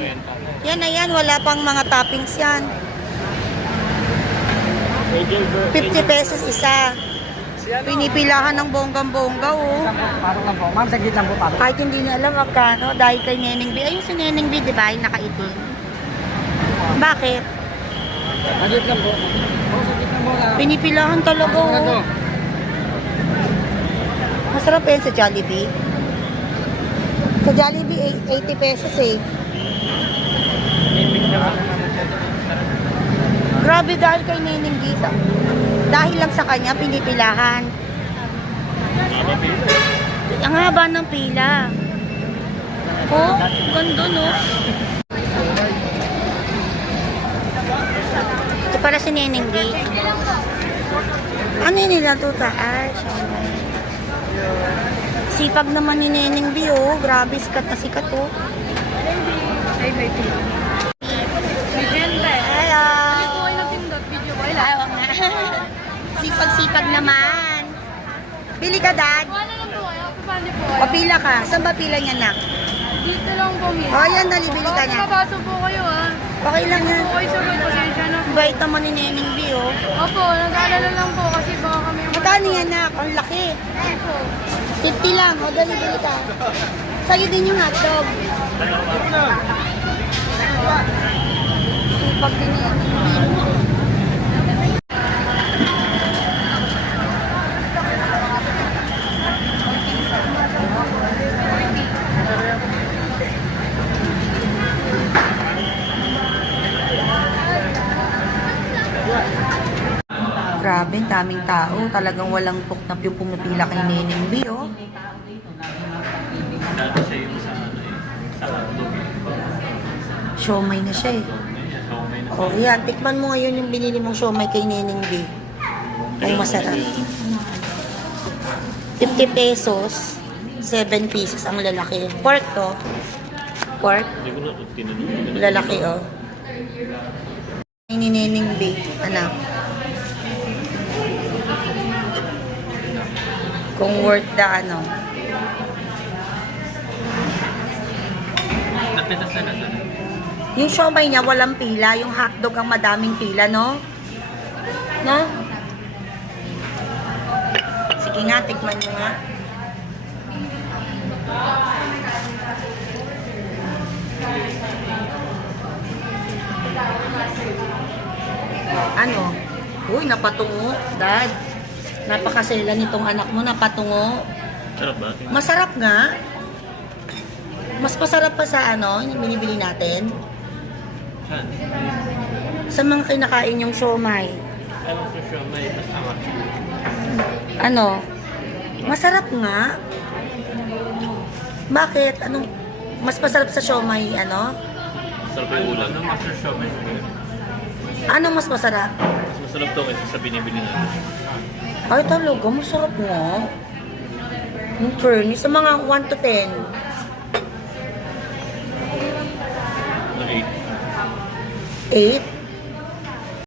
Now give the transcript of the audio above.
yan. Yan na yan, wala pang mga toppings yan. 50 pesos isa. Pinipilahan ng bonggang-bongga, oh. Parang lang po. Ma'am, saglit lang po. Parang. Kahit hindi na alam magkano, dahil kay Neneng B. Ayun si Neneng B, di ba? Yung nakaitim. Bakit? Saglit lang po. Oh, saglit lang po. Pinipilahan talaga, oh. Masarap yan sa Jollibee. Sa Jollibee, 80 pesos eh. Grabe dahil kay Neneng B. Dahil lang sa kanya, pinipilahan. Ang haba ng pila. Oh, ganda no. Ito para si Neneng B. Ano yun nila ito? Sipag naman ni Neneng B, oh. Grabe, sikat na sikat, oh. Ay, may ito. Hello. Video ko Ay, wag na. Sipag-sipag naman. Pili ka, Dad. Wala lang po kayo. Papali po O pila ka. Saan ba pila niya, nak? Dito lang po O, yan, dali, bili ka na. Mabasa po kayo ah. Okay lang yan. Okay, sir. Pasensya na po. Bait naman ni Neneng B, oh. Opo, nag-aalala lang po kasi baka kami yung... Magkano yan, nak? Ang laki. Opo. 50 lang. O, dali, bili ka. Sa'yo din yung hotdog. Sipag din yan. Grabe, ang daming tao. Talagang walang puknap yung pumipila kay Neneng B, oh. Dati siya yung sa hotdog. Siomay na siya, eh. Oh, yan. Tikman mo ngayon yung binili mong siomay kay Neneng B. Kung masarap. 50 pesos, 7 pieces ang lalaki. Pork to. Pork. Hindi ko na tinanong. Lalaki, oh. Ni Neneng B. Anak. Kung worth the ano. Napitas na na. Yung siomay niya walang pila. Yung hotdog ang madaming pila, no? No? Sige nga, tikman mo nga. Ano? Uy, napatungo. Dad, napakasela nitong anak mo, napatungo. Sarap ba? Masarap nga. Mas masarap pa sa ano, yung binibili natin. Saan? Sa mga kinakain yung siomay. Ano sa siya? May kasama. Ano? Masarap nga. Bakit? Anong mas masarap sa siomay, ano? Sarap yung ulam. Ano master shop? Ano mas masarap? Mas masarap to kaysa sa binibili natin. Ay, talaga, masarap nga. Yung furnace, sa mga 1 to 10. Na 8. 8?